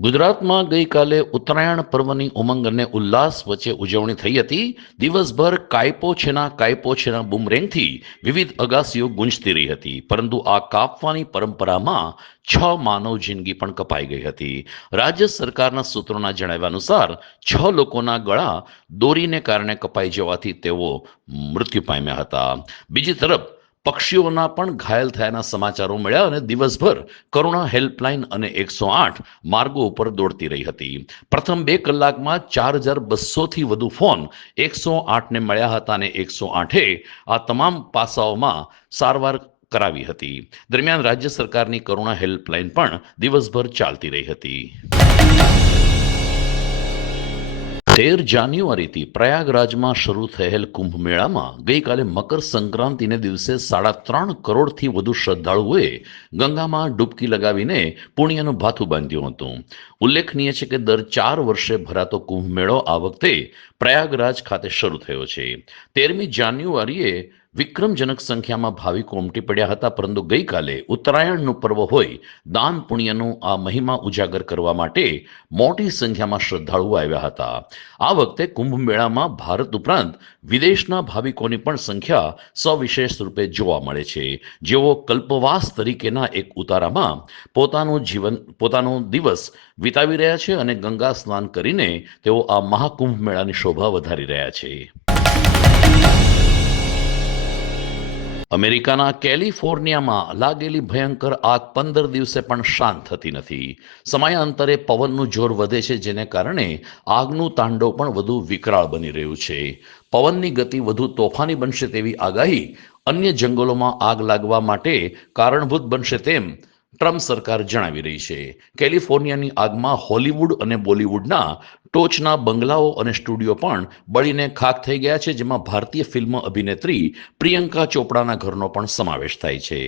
ગુજરાતમાં ગઈકાલે ઉત્તરાયણ પર્વની ઉમંગ અને ઉલ્લાસ વચ્ચે ઉજવણી થઈ હતી. દિવસભર કાયપો છેના કાયપો છેના બુમરેંગથી વિવિધ અગાસીઓ ગુંજતી રહી હતી. પરંતુ આ કાપવાની પરંપરામાં છ માનવ જિંદગી પણ કપાઈ ગઈ હતી. રાજ્ય સરકારના સૂત્રોના જણાવ્યા અનુસાર, છ લોકોના ગળા દોરીને કારણે કપાઈ જવાથી તેઓ મૃત્યુ પામ્યા હતા. બીજી તરફ પક્ષીઓના પણ ઘાયલ થયાના સમાચારો મળ્યા અને દિવસભર કરુણા હેલ્પલાઇન અને એકસો આઠ માર્ગો ઉપર દોડતી રહી હતી. પ્રથમ બે કલાકમાં ચાર હજાર બસોથી વધુ ફોન એકસો આઠને મળ્યા હતા અને એકસો આઠે આ તમામ પાસાઓમાં સારવાર કરાવી હતી. દરમિયાન રાજ્ય સરકારની કરુણા હેલ્પલાઇન પણ દિવસભર ચાલતી રહી હતી. તેર જાન્યુઆરીથી પ્રયાગરાજમાં શરૂ થયેલ કુંભ મેળામાં ગઈકાલે મકર સંક્રાંતિને દિવસે સાડા ત્રણ કરોડથી વધુ શ્રદ્ધાળુઓએ ગંગામાં ડૂબકી લગાવીને પુણ્યનું ભાથું બાંધ્યું હતું. ઉલ્લેખનીય છે કે દર ચાર વર્ષે ભરાતો કુંભ મેળો આ વખતે પ્રયાગરાજ ખાતે શરૂ થયો છે. તેરમી જાન્યુઆરીએ વિક્રમજનક સંખ્યામાં ભાવિકો ઉમટી પડ્યા હતા, પરંતુ ગઈકાલે ઉત્તરાયણનું પર્વ હોય, દાન પુણ્યનું આ મહિમા ઉજાગર કરવા માટે મોટી સંખ્યામાં શ્રદ્ધાળુઓ આવ્યા હતા. આ વખતે કુંભ મેળામાં ભારત ઉપરાંત વિદેશના ભાવિકોની પણ સંખ્યા સવિશેષ રૂપે જોવા મળે છે. જેઓ કલ્પવાસ તરીકેના એક ઉતારામાં પોતાનું જીવન, પોતાનો દિવસ વિતાવી રહ્યા છે અને ગંગા સ્નાન કરીને તેઓ આ મહાકુંભ મેળાની શોભા વધારી રહ્યા છે. અમેરિકાના કેલિફોર્નિયામાં લાગેલી ભયંકર આગ પંદર દિવસે પણ શાંત થતી નથી. સમયાંતરે પવનનું જોર વધે છે, જેને કારણે આગનું તાંડવ પણ વધુ વિકરાળ બની રહ્યું છે. પવનની ગતિ વધુ તોફાની બનશે તેવી આગાહી અન્ય જંગલોમાં આગ લાગવા માટે કારણભૂત બનશે તેમ ટ્રમ્પ સરકાર જણાવી રહી છે. કેલિફોર્નિયાની આગમાં હોલિવૂડ અને બોલિવૂડના ટોચના બંગલાઓ અને સ્ટુડિયો પણ બળીને ખાક થઈ ગયા છે, જેમાં ભારતીય ફિલ્મ અભિનેત્રી પ્રિયંકા ચોપડાના ઘરનો પણ સમાવેશ થાય છે.